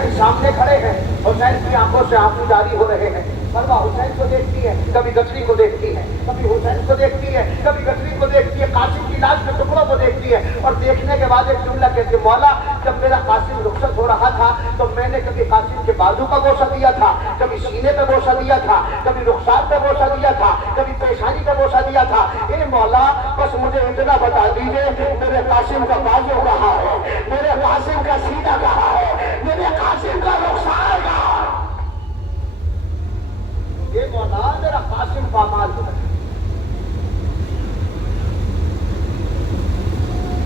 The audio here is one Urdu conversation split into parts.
حسین سامنے کھڑے ہیں، حسین کی آنکھوں سے آنسو جاری ہو رہے ہیں۔ مروا حسین کو دیکھتی ہے، کبھی گٹری کو دیکھتی ہے، کبھی حسین کو دیکھتی ہے، کبھی گٹری کو دیکھتی ہے، قاسم کی لاش کے ٹکڑوں کو دیکھتی ہے، اور دیکھنے کے بعد ایک جملہ کہتی ہے، مولا جب میرا قاسم رخصت ہو رہا تھا تو میں نے کبھی قاسم کے بازو کا بوسہ دیا تھا، کبھی سینے پہ بوسہ دیا تھا، کبھی رخسار پہ بوسہ دیا تھا، کبھی پیشانی پہ بوسہ دیا تھا۔ اے مولا بس مجھے اتنا بتا دیجئے، میرے قاسم کا بازو کہاں ہے، میرے قاسم کا سینہ کہاں ہے، میرے قاسم کا رخسار کہاں ہے؟ یہ مولا میرا قاسم پامال ہو رہا ہے۔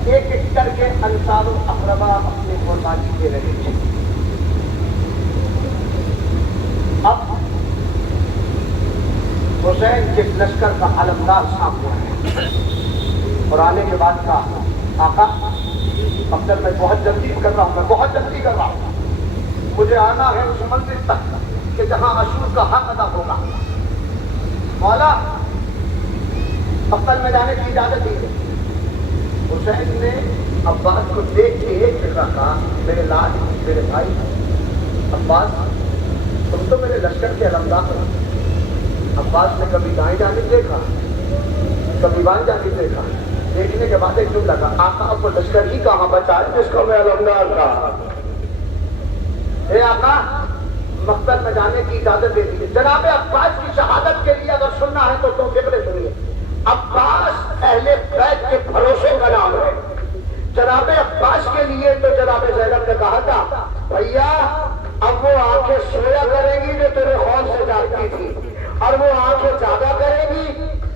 ایک ایک کر کے انصار الاقربا اپنی قربانی دے رہے تھے۔ اب حسین کے لشکر کا علمدار سامنے آیا اور آنے کے بعد کہا، آقا اب تک میں بہت جلدی کر رہا ہوں، میں بہت جلدی کر رہا ہوں، مجھے آنا ہے اس منزل تک کہ جہاں عاشور کا حق ادا ہوگا۔ مولا مقتل میں جانے کی اجازت دی ہے۔ حسین نے عباس کو دیکھ کے ایک فکرہ کہا، میرے لال میرے بھائی عباس تم تو میرے لشکر کے علمدار ہو۔ عباس نے کبھی دائیں جانب دیکھا، کبھی بائیں جانب دیکھا، دیکھنے کے بعد ایک جملہ کہا، آقا آپ کو لشکر ہی کہاں بچا ہے جس کو میں علمدار تھا۔ اے آقا مقتل میں جانے کی اجازت دے دیجیے۔ جناب عباس کی شہادت کے لیے اگر سننا ہے تو فکرے سنیے۔ عباس اہل بیت کے بھروسے کا نام ہے۔ جناب عباس کے لیے تو جناب زینب نے کہا تھا، بھیا اب وہ آنکھیں سویا کریں گی جو تیرے خوف سے جاگتی تھی، اور وہ آنکھیں جاگا کریں گی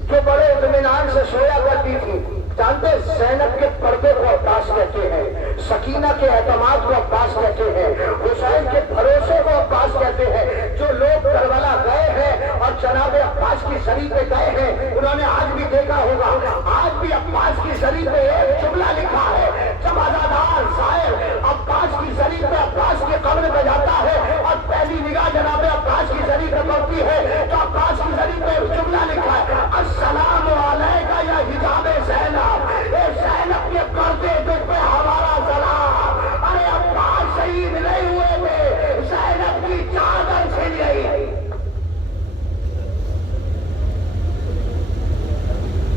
جو بڑے اطمینان سے سویا کرتی تھی۔ جانتے زینب کے پردے کو عباس کہتے ہیں، سکینہ کے اعتماد کو عباس کہتے ہیں، حسین کے بھروسے کو عباس کہتے ہیں۔ جو لوگ کربلا گئے ہیں اور جناب عباس کی زری پہ گئے ہیں انہوں نے آج بھی دیکھا ہوگا، آج بھی عباس کی زری پہ ایک جملہ لکھا ہے، جب عزادار زائر عباس کی زری پہ عباس کی قبر پہ جاتا ہے اور پہلی نگاہ جناب عباس کی زری پہ پڑتی ہے تو عباس کی زری پہ ایک جملہ لکھا ہے، السلام علیکہ یا حجاب زینب، اے زینب کے پردے تجھ پہ ہمارا سلام۔ ارے عباس شہید نہیں ہوئے تھے، زینب کی چادر چھن گئی،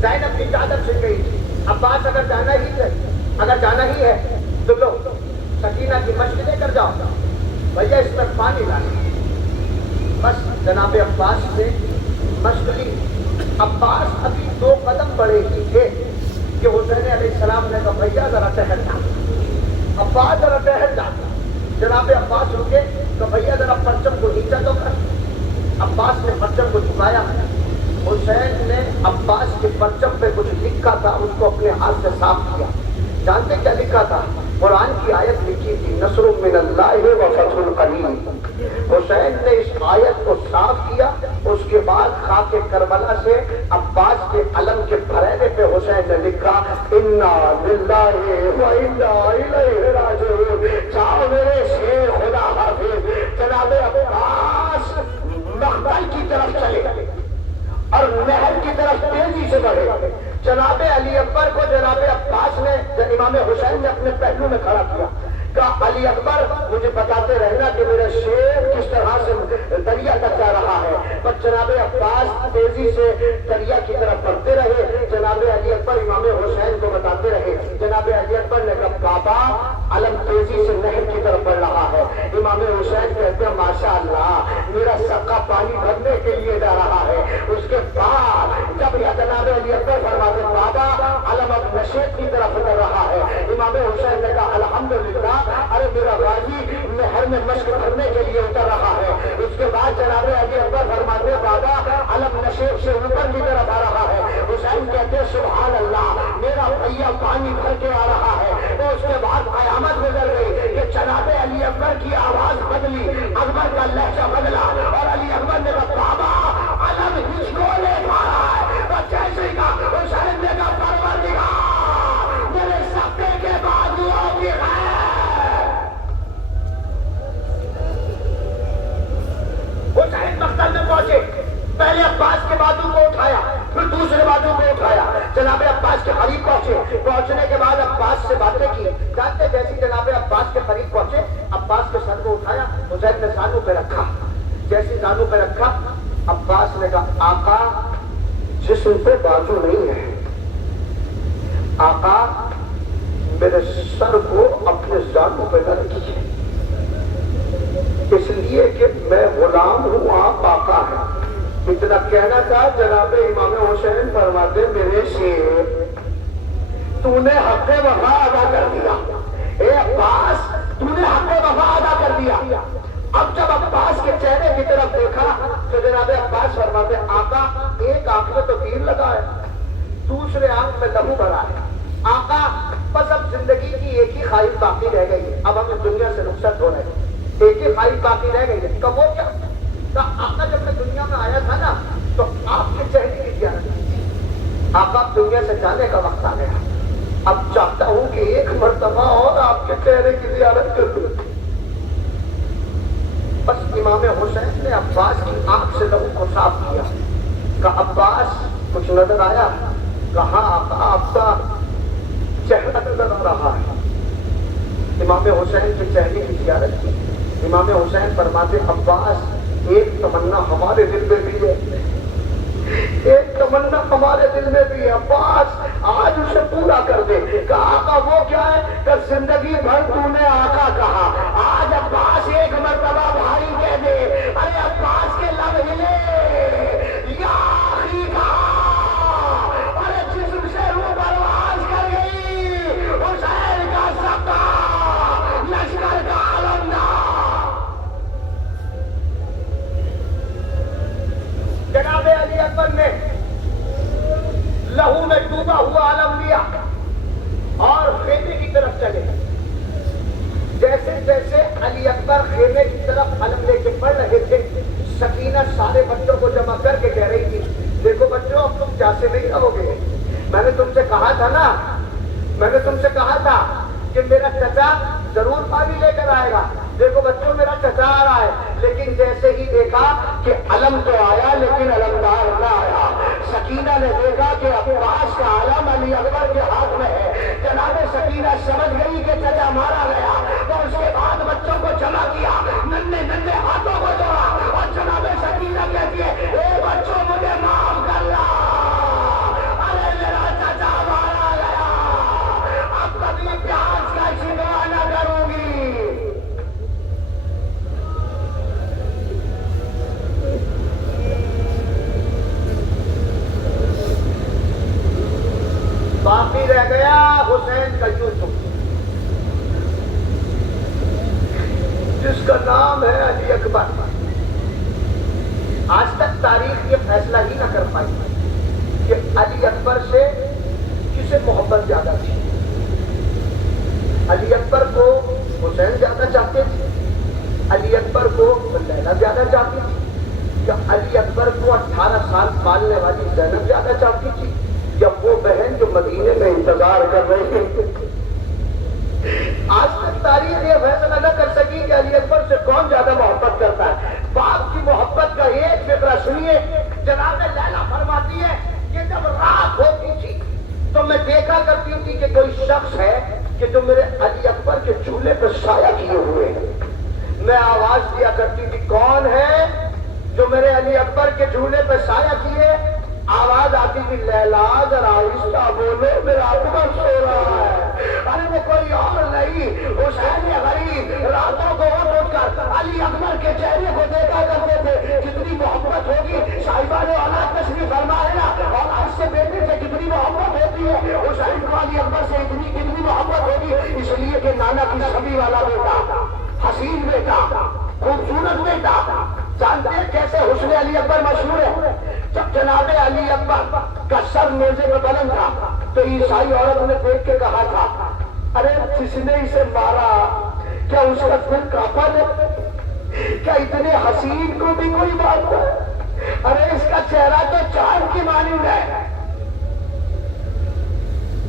زینب کی چادر چھن گئی۔ عباس اگر جانا ہی ہے تو لو سکینہ کی مشق لے کر جاؤ، بھیا اس پر پانی لانا۔ بس جناب عباس نے مشق لی۔ عباس ابھی 2 قدم بڑھے ہی تھے کہ حسین علیہ السلام نے کہا، بھیا ذرا ٹہل جا، عباس ذرا ٹہل جا۔ جناب عباس رکے تو بھیا ذرا پرچم کو نیچا تو کر۔ عباس نے پرچم کو جھکایا، حسین نے عباس کے پرچم پہ کچھ لکھا تھا اس کو اپنے ہاتھ سے صاف کیا۔ جانتے کیا لکھا تھا؟ قرآن کی آیت لکھی تھی، نصر من اللہ و فتح قریب۔ حسین نے اس آیت کو صاف کیا، اس کے بعد خاک کربلا سے عباس کے علم کے پھرینے پہ حسین نے لکھا، انا للہ و انا الیہ راجعون۔ جاؤ میرے شیر خدا حافظ۔ جناب عباس مقتل کی طرف چلے اور نہر کی طرف تیزی سے بڑھے۔ جناب علی اکبر کو جناب عباس نے امام حسین نے اپنے پہلو میں کھڑا کیا، کہا علی اکبر مجھے بتاتے رہنا کہ میرا شیر کس طرح سے دریا تک جا رہا ہے۔ پر جناب عباس تیزی سے دریا کی طرف بڑھتے رہے، جناب علی اکبر امام حسین کو بتاتے رہے۔ جناب علی اکبر نے کہا، بابا علم تیزی سے نہر کی طرف بڑھ رہا ہے۔ امام حسین کہتے ہیں، ماشاء اللہ میرا سقا پانی بھرنے کے لیے جا رہا ہے۔ اس کے بعد جب جناب علی اکبر فرماتے بابا علم اب نشیب کی طرف اتر رہا ہے، امام حسین نے کہا الحمدللہ، ارے میرا غازی نہر میں مشق بھرنے کے لیے اتر رہا ہے۔ اس کے بعد جناب علی اکبر فرماتے بابا علم نشیب سے اوپر کی طرف آ رہا ہے۔ حسین کہتے سبحان اللہ، میرا بھیا پانی بھر کے آ رہا ہے۔ تو اس کے بعد قیامت گزر گئی کہ جناب علی اکبر کی آواز بدلی، اکبر کا لہجہ بدلا اور علی اکبر نے کہا بابا علم ہچ کو لے پا رہا ہے۔ اور جیسے ہی کہا حسین نے کہا پروردگار میرے سقے کے بعد دعاؤں کی خیر۔ حسین مقتل میں پہنچے، پہلے عباس کے بازو کو اٹھایا، پھر دوسرے بازو کو اٹھایا، جناب عباس کے قریب پہنچے۔ پہنچنے کے بعد عباس سے باتیں کی۔ جانتے جیسی جناب عباس کے قریب پہنچے، عباس کے سر کو اٹھایا, حسین نے زانو پہ رکھا. جیسے زانو پہ رکھا, عباس نے کہا آقا جسم پہ بازو نہیں ہے, آقا میرے سر کو اپنے زانو پہ نہ رکھیے, اس لیے کہ میں غلام ہوں, آپ آقا ہیں. اتنا کہنا تھا. جناب امام حسین فرماتے میرے شیر تو نے حق وفا ادا کر دیا, اے عباس تو نے حق وفا ادا کر دیا. اب جب عباس کے چہرے کی طرف دیکھا تو جناب عباس فرماتے آقا ایک آنکھ میں تو تیر لگا ہے, دوسرے آنکھ میں لہو بھرا ہے. آقا بس اب زندگی کی ایک ہی خواہش باقی رہ گئی ہے, اب ہم اس دنیا سے رخصت ہو رہے ہیں, ایک ہی خواہش باقی رہ گئی ہے. تو وہ کیا آقا جب میں دنیا میں آیا تھا نا تو آپ کے چہرے کی زیارت کی, آقا دنیا سے جانے کا وقت آ گیا, اب چاہتا ہوں کہ ایک مرتبہ اور آپ کے چہرے کی زیارت کر دوں. بس امام حسین نے عباس کی آنکھ سے لہو کو صاف کیا. کہا عباس کچھ نظر آیا؟ کہا آقا آپ کا چہرہ نظر آ رہا ہے. امام حسین کے چہرے کی زیارت کی. امام حسین فرماتے عباس ایک تمنا ہمارے دل میں بھی ہے, ایک تمنا ہمارے دل میں بھی ہے, عباس آج اسے پورا کر دے. کہا آقا وہ کیا ہے؟ کہ زندگی بھر تو نے آقا کہا, آج عباس ایک مرتبہ بھائی کہہ دے. ارے عباس کے لب ہلے, یا آخری کہا, ارے جسم سے روح پرواز کر گئی, حسین کا سبا لشکر کا علمدار. جناب علی اکبر نے لہو میں ڈوبا ہوا علم لیا اور خیمے کی طرف چلے. جیسے جیسے علی اکبر خیمے کی طرف علم لے کے بڑھ رہے تھے, سکینہ سارے بچوں کو جمع کر کے کہہ رہی تھی دیکھو بچوں اب تم جیسے نہیں رہو گے, میں نے تم سے کہا تھا نا, میں نے تم سے کہا تھا کہ میرا چچا ضرور پانی لے کر آئے گا. دیکھو بچوں میرا چچا آ رہا ہے, لیکن جیسے ہی دیکھا کہ علم تو آیا لیکن علمدار نہ آیا. سکینہ نے دیکھا کہ عباس کا علم علی اکبر کے ہاتھ میں ہے. جناب سکینہ سمجھ گئی کہ چچا مارا گیا, تو اس کے بعد بچوں کو جمع کیا, ننھے ننھے ہاتھوں کو جوڑا اور جناب سکینہ کہتی ہے اے بچوں مجھے معاف کر لا, ارے میرا چچا مارا گیا, اب کبھی پیاز کا شکوہ نہ کروں گی. باقی رہ گیا حسین کا یوسف, جس کا نام ہے علی اکبر. آج تک تاریخ یہ فیصلہ ہی نہ کر پائی کہ علی اکبر سے کسے محبت زیادہ تھی. علی اکبر کو حسین زیادہ چاہتے تھے, علی اکبر کو لیلا زیادہ چاہتی تھی, یا علی اکبر کو 18 سال پالنے والی زینب زیادہ چاہتی تھی, یا وہ بہن جو مدینے میں انتظار کر رہے تھے. آج تک تاریخ یہ فیصلہ نہ کر سکی کہ علی اکبر سے کون زیادہ محبت کرتا ہے. باپ کی محبت کا ایک فقرہ سنیے. جناب لیلا فرماتی ہے کہ جب رات ہوتی تھی تو میں دیکھا کرتی تھی کہ کوئی شخص ہے کہ جو میرے علی اکبر کے چولہے پر سایہ کیے ہوئے ہیں. میں آواز دیا کرتی تھی کون ہے جو میرے علی اکبر کے چولہے پر سایہ کیے. آواز آتی تھی لیلا ذرا آہستہ بولو میرا اکبر سو رہا ہے. ارے وہ کوئی اور نہیں, حسین غریب راتوں کو اٹھ کر علی اکبر کے چہرے کو دیکھا کرتے تھے. کتنی محبت ہوگی صاحبان اولاد تشریف فرما ہے نا, اور آج سے بیٹے سے کتنی محبت ہوتی ہے حسین کو علی اکبر سے کتنی محبت ہوگی. اس لیے کہ نانا کی چھبی والا بیٹا, حسین بیٹا, خوبصورت بیٹا. جانتے ہیں کیسے حسن علی اکبر مشہور ہے؟ جب جناب علی اکبر کا سر نیزے میں بلند تھا تو عیسائی عورت نے دیکھ کے کہا تھا ارے جس نے اسے مارا کیا اس کا دل کافر ہے؟ کیا اتنے حسین کو بھی کوئی مارتا ہے؟ ارے اس کا چہرہ تو چاند کی مانند ہے.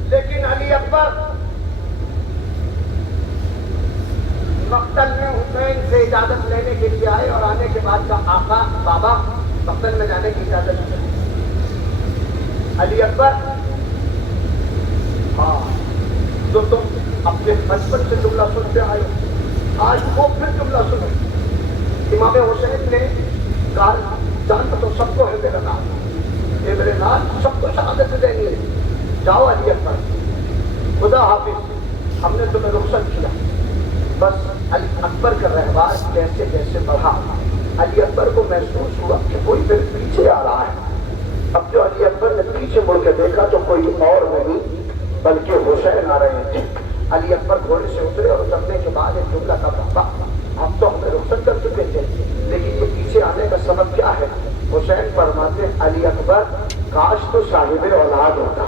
لیکن علی اکبر مقتل میں حسین سے اجازت لینے کے لیے آئے, اور آنے کے بعد کا آقا بابا مقتل میں جانے کی اجازت دی. علی اکبر ہاں جو تم اپنے بچپن سے جملہ سنتے آئے ہو, آج وہ پھر جملہ اکبر کا رہبار جیسے جیسے بڑھا، علی اکبر کو محسوس ہوا کہ کوئی میرے پیچھے آ رہا ہے۔ اب جو علی اکبر نے پیچھے مڑ کے دیکھا تو کوئی اور نہیں بلکہ حسین آ رہے تھے۔ علی اکبر گھوڑے سے اترے اور اترنے کے بعد ایک جملہ کا بابا ہم تو ہمیں رخصت کر چکے تھے، لیکن یہ پیچھے آنے کا سبب کیا ہے؟ حسین فرماتے علی اکبر کاش تو صاحب اولاد ہوتا،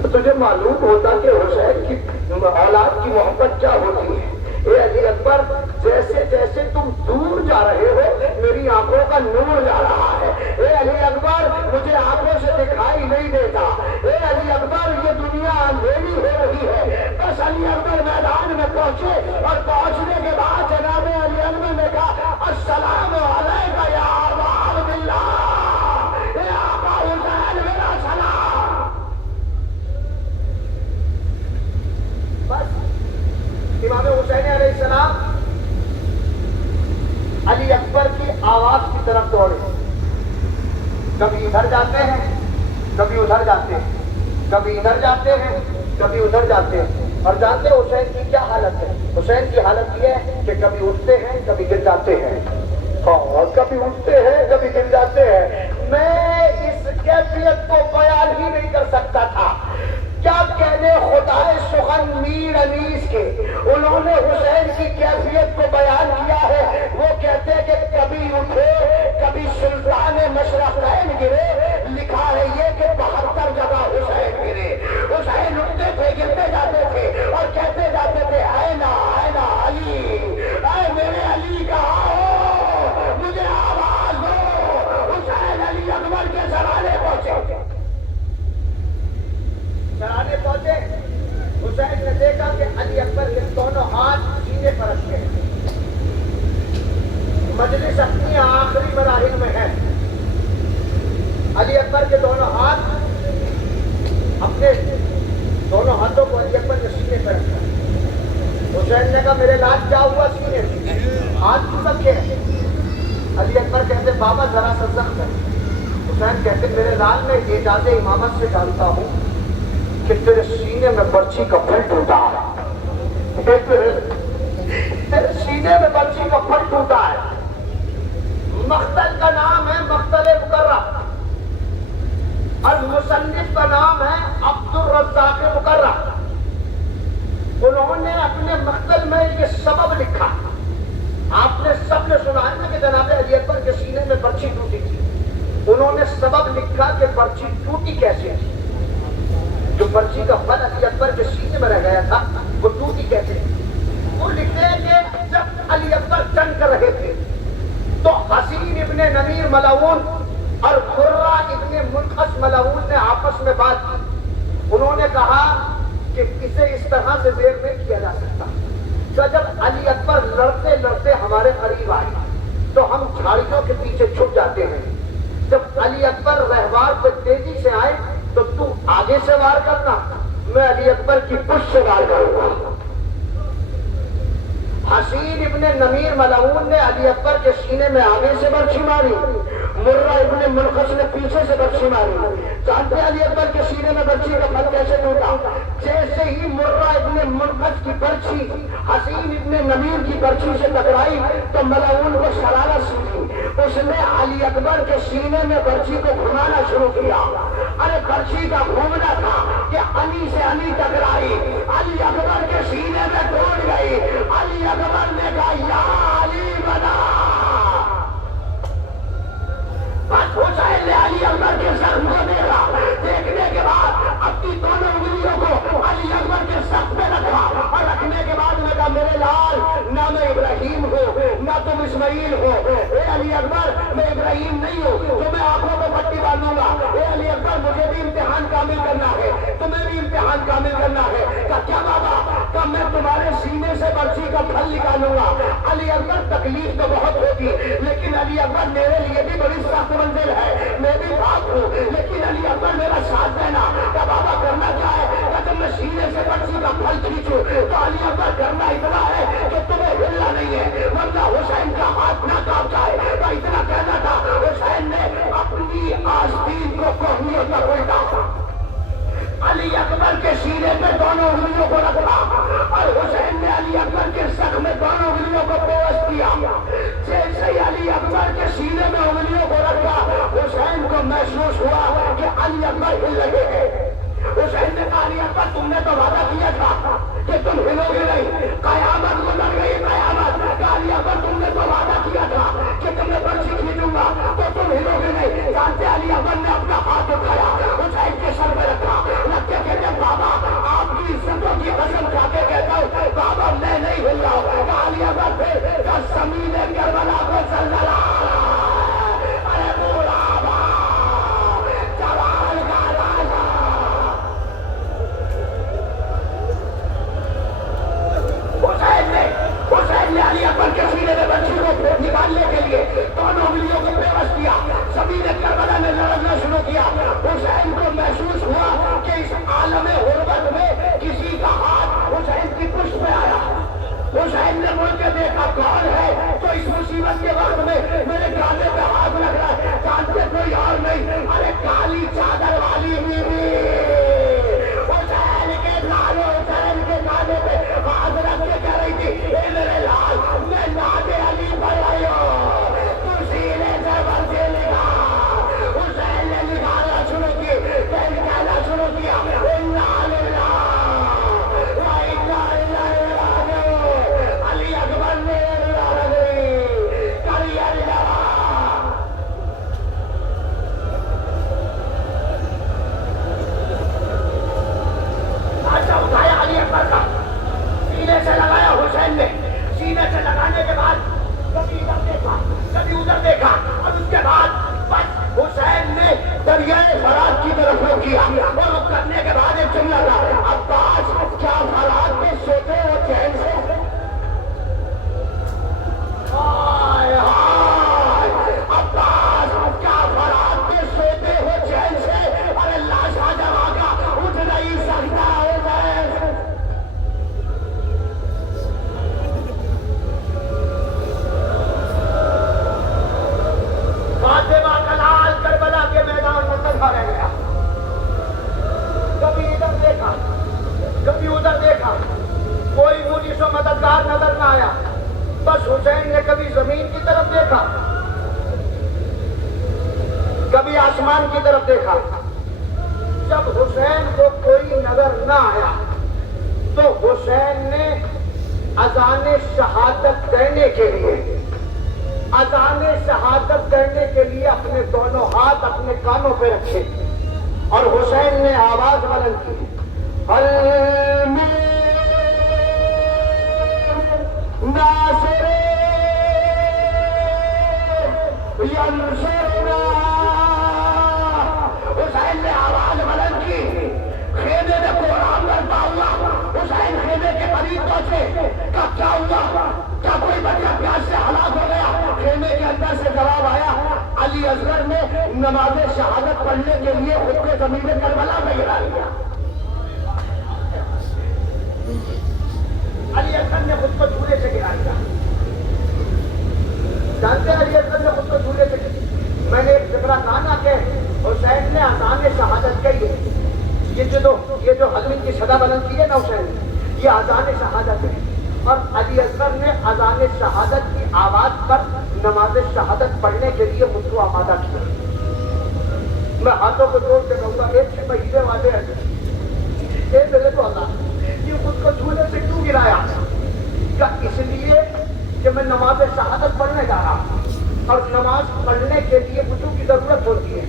تو تجھے معلوم ہوتا کہ حسین کی اولاد کی محبت کیا ہوتی ہے۔ اے علی اکبر جیسے جیسے تم دور جا رہے ہو میری آنکھوں کا نور جا رہا ہے۔ اے علی اکبر مجھے آنکھوں سے دکھائی نہیں دیتا، اے علی اکبر یہ دنیا اندھیری ہو رہی ہے۔ بس علی اکبر میدان میں پہنچے اور پہنچنے کے بعد جناب علی اکبر نے کہا السلام علیکم یا ابا عبداللہ، اے آقا حسین میرا سلام۔ بس امام حسین علیہ السلام علی اکبر کی آواز کی طرف دوڑے، کبھی ادھر جاتے ہیں کبھی ادھر جاتے ہیں، کبھی ادھر جاتے ہیں کبھی ادھر جاتے ہیں۔ اور جانتے ہیں حسین کی کیا حالت ہے؟ حسین کی حالت یہ ہے کہ کبھی اٹھتے ہیں کبھی گر جاتے ہیں، اور کبھی اٹھتے ہیں کبھی گر جاتے ہیں۔ میں اس کیفیت کو بیان ہی نہیں کر سکتا تھا، کیا کہنے خدائے سخن میر انیس کے، انہوں نے حسین کی کیفیت کو بیان کیا ہے۔ وہ کہتے کہ کبھی اٹھے کبھی سلطان مشرقین گرے، لکھا ہے یہ کہ 72 جگہ حسین گرے۔ حسین اٹھتے تھے گرتے جاتے تھے اور کہتے جاتے تھے اینا اینا علی، اے میرے علی کہاں ہو، مجھے آواز دو۔ حسین علی اکبر کے سرانے پہنچے، سرانے پہنچے، حسین نے دیکھا کہ علی اکبر کے دونوں ہاتھ سینے پر رکھے ہیں۔ مجلس اپنی آخری مراحل میں ہے، علی اکبر کے دونوں ہاتھ اپنے دونوں ہاتھوں کو علی اکبر کے سینے پر رکھا۔ حسین نے کہا میرے لال کیا ہوا سینے سے، ہاتھ کیوں رکھے ہیں؟ علی اکبر کہتے بابا ذرا سا زخم ہے۔ حسین کہتے میرے لال میں اعجاز امامت سے جانتا ہوں کہ تیرے سینے میں برچھی کا پھل ٹوٹا ہے، تیرے سینے میں برچھی کا پھل ٹوٹا ہے۔ مقتل کا نام ہے مقتل مکرہ اور مصنف کا نام ہے عبد الرزاق مکرہ۔ انہوں نے اپنے مقتل میں یہ سبب لکھا، آپ نے سب نے سنا ہے نا کہ جناب علی اکبر کے سینے میں برچھی ٹوٹی تھی۔ انہوں نے سبب لکھا کہ برچھی ٹوٹی کیسے تھی، جو برچھی کا پھل علی اکبر کے سینے میں رہ گیا تھا وہ ٹوٹی کیسے تھی۔ وہ لکھتے ہیں کہ جب علی اکبر جنگ کر رہے تھے تو حسین ابن نمیر ملعون اور قرہ ابن منخس ملعون نے آپس میں بات کی۔ انہوں نے کہا کہ اسے اس طرح سے زیر نہیں کیا جا سکتا کہ جب علی اکبر لڑتے لڑتے ہمارے قریب آئے تو ہم جھاڑیوں کے پیچھے چھپ جاتے ہیں، جب علی اکبر رہوار پہ تیزی سے آئے تو تو آگے سے وار کرنا، میں علی اکبر کی پشت سے وار کروں گا۔ حسین ابن نمیر ملعون نے علی اکبر کے سینے میں آگے سے برچھی ماری، مرہ ابن منخس نے پیچھے سے برچھی ماری۔ جانتے علی اکبر کے سینے میں برچھی کا پھل کیسے ٹوٹا؟ جیسے ہی مرہ ابن منخس کی برچھی حسین ابن نمیر کی برچھی سے ٹکرائی تو ملعون کو شرارت سوچی، اس نے علی اکبر کے سینے میں برچھی کو گھمانا شروع کیا۔ ارے برچھی کا گھومنا تھا کہ علی سے علی ٹکرائی، علی اکبر کے سینے میں ٹوٹ گئی۔ علی اکبر نے کہا یا علی بنا، بس حسین نے علی اکبر کے زخم کو دیکھا، دیکھنے کے بعد اپنی دونوں انگلیوں کو علی اکبر کے سخت پہ رکھا اور رکھنے کے بعد نے کہا میرے لال نہ میں ابراہیم ہوں نہ تم اسماعیل ہو، اے علی اکبر میں ابراہیم نہیں ہوں تو میں آنکھوں کو پٹی باندھوں گا، اے علی اکبر مجھے بھی امتحان کامل کرنا ہے، تمہیں بھی امتحان کامل کرنا ہے۔ کہا کیا بابا؟ کہا میں تمہارے سینے سے برچھی کا پھل نکالوں گا۔ علی اکبر تکلیف تو بہت ہوگی لیکن علی اکبر میرے لیے بھی بڑی سخت منزل ہے، میں بھی باپ ہوں لیکن علی اکبر میرا ساتھ دینا۔ کہا بابا کرنا کیا ہے؟ کہ جب میں سینے سے برچھی کا پھل کھینچوں تو علی اکبر کرنا اتنا ہے کہ تمہیں ہلنا نہیں ہے ورنہ حسین کا ہاتھ نہ کاپ جائے۔ تو اتنا کہنا تھا، حسین نے اپنی آستین کو کوہنیوں تک الٹا، علی اکبر کے سینے پہ دونوں انگلیوں کو رکھا اور حسین نے علی اکبر کے زخم میں دونوں انگلیوں محسوس ہوا کہ علی اکبر ہل رہے ہیں۔ حسین نے کہا علی اکبر تم نے تو وعدہ کیا تھا کہ تم ہلو گے نہیں، قیامت گزر گئی قیامت۔ علی اکبر تم نے تو وعدہ کیا تھا کہ تم نے برچی کھینچوں گا تو تم ہلو گے نہیں۔ جانتے علی اکبر نے اپنا ہاتھ اٹھایا، حسین کے سر پہ رکھا، رکھ کے کہتے بابا آپ کی عزتوں کی قسم کھا کے کہتا ہوں بابا میں نہیں ہل رہا ہوں۔ علی اکبر پھر زمین کربلا کو زلزلہ علی اکبر کے سینے میں بچی کو نکالنے کے لیے دونوں انگلیوں کو پیوست کیا، زمین کربلا میں لڑنا شروع کیا۔ حسین کو محسوس ہوا کہ اس عالم غربت میں کسی کا ہاتھ حسین کی پشت پہ آیا۔ حسین نے مڑ کے دیکھا کون ہے تو اس مصیبت کے وقت میں میرے گانے پہ ہاتھ لگ رہا ہے، جانتے کوئی اور نہیں، ارے کالی چادر والی بیوی حسین کے نالے، حسین کے گانے پہ ہاتھ رکھ کے کہہ رہی تھی اے میرے لال میں ناد علی پر آئی ہوں، تو سینے سے برچے لکھا۔ حسین نے لکھانا شروع کی، کہنا شروع کیا اِنَّا لِلَّهِ وَإِنَّا إِلَيْهِ رَاجِعُونَ۔ علی اکبر نے اٹھایا علی اکبر کا، سینے سے لگایا حسین نے، سینے سے لگانے کے بعد کبھی ادھر دیکھا کبھی ادھر دیکھا، اور اس کے بعد بس حسین نے دریائے فرات کی طرف رخ کیا، اور رخ کرنے کے بعد ایک جملہ تھا عباس کیا فرات میں سوتے ہو چین سے؟ ہائے ہائے عباس کیا فرات میں سوتے ہو چین سے؟ اور اللہ شاہ جہاں کا اٹھ نہیں سکتا ہے۔ فاطمہ کا لال کربلا کے میدان میں تنہا رہ گیا، کبھی ادھر دیکھا کبھی ادھر دیکھا، کوئی مجلس و مددگار نظر نہ آیا، بس حسین نے کبھی زمین کی طرف دیکھا کبھی آسمان کی طرف دیکھا۔ جب حسین کو کوئی نظر نہ آیا تو حسین نے اذان شہادت کہنے کے لیے اپنے دونوں ہاتھ اپنے کانوں پہ رکھے، اور حسین نے آواز بلند کی ناصر ینصرنا۔ حسین نے آواز بلند کی، خیمے میں کوہرام برپا ہوا، حسین خیمے کے قریب پہنچے، کب کیا ہوا؟ کیا کوئی بچہ پیاس سے ہلاک ہو گیا؟ خیمے کے اندر سے جواب آیا علی اصغر نے نماز شہادت پڑھنے کے لیے خود کو زمین کربلا میں گرا لیا۔ علی اصغر نے خود کو چولہے سے گرا لیا۔ جانتے ہیں علی اصغر نے خود کو چولہے سے گرا لیا؟ میں نے ایک ذکرہ کہا کہ حسین نے اذان شہادت کہی ہے، یہ جو حلوی کی صدا بلند کی ہے نا حسین نے، یہ اذان شہادت ہے، اور علی اصغر نے اذان شہادت کی آواز پر نماز شہادت پڑھنے کے لیے مجھ کو آمادہ کیا۔ میں ہاتھوں کو جوڑ کے کہوں گا ایک سے مہینے والے ہیں، میرے کو اللہ یہ خود کو چولہے سے کیوں گرایا؟ کیا اس لیے کہ میں نماز شہادت پڑھنے جا رہا ہوں، اور نماز پڑھنے کے لیے وضو کی ضرورت ہوتی ہے،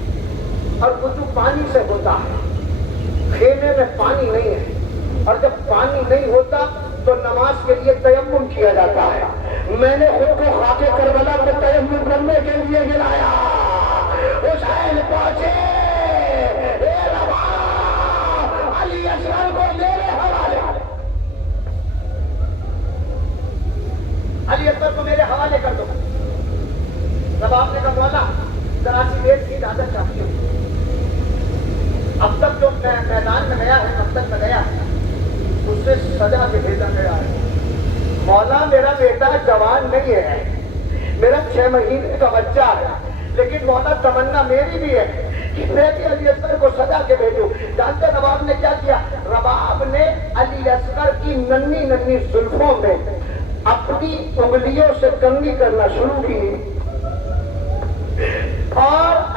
اور وضو پانی سے ہوتا ہے، خیمے میں پانی نہیں ہے، اور جب پانی نہیں ہوتا تو نماز کے لیے تیمم کیا جاتا ہے۔ میں نے خود کو خاک کربلا میں تیمم کرنے کے لیے گرایا۔ حسین پہنچے، اے ربا علی اصغر کو میرے حوالے، علی اصغر کو میرے حوالے کر دو۔ رباب نے کہا مولا ذرا سی دیر کی اجازت چاہیے، اب تک جو میدان میں گیا ہے، اب تک میں گیا ہے اس سے سزا کے بھیجا گیا ہے۔ مولا میرا بیٹا جوان نہیں ہے، میرا 6 مہینے کا بچہ ہے، لیکن مولا تمنا میری بھی ہے کہ میں بھی علی اصغر کو سزا کے بھیجوں۔ جانتے رباب نے کیا کیا؟ رباب نے علی اصغر کی ننھی ننھی زلفوں میں اپنی انگلیوں سے کنگھی کرنا شروع کی، اور